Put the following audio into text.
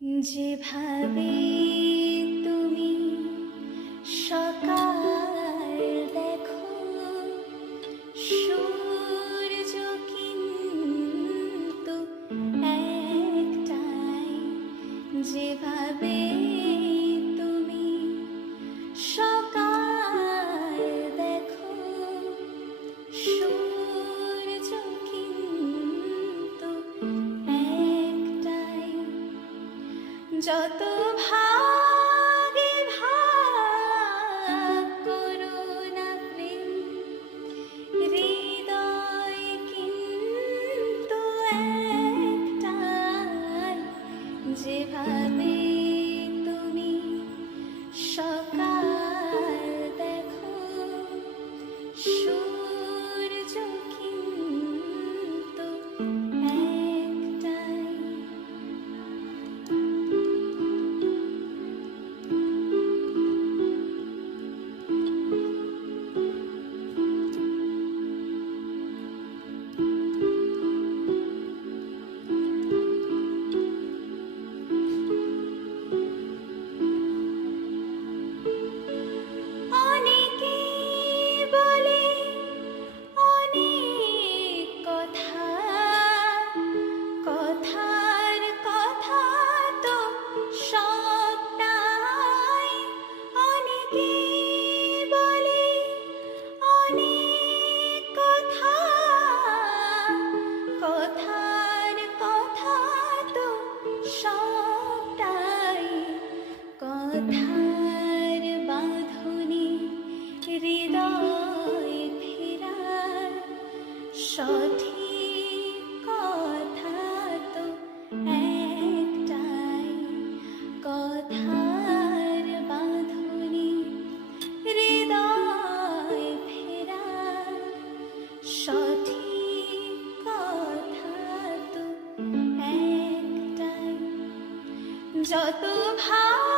যেভাবে তুমি সকাল যত ভাগে কথার বাঁধনে, হৃদয় ফেরার সঠিক কথা তো একটাই। কথার বাঁধনে, হৃদয় ফেরার সঠিক কথা তো একটাই। যত ভাগে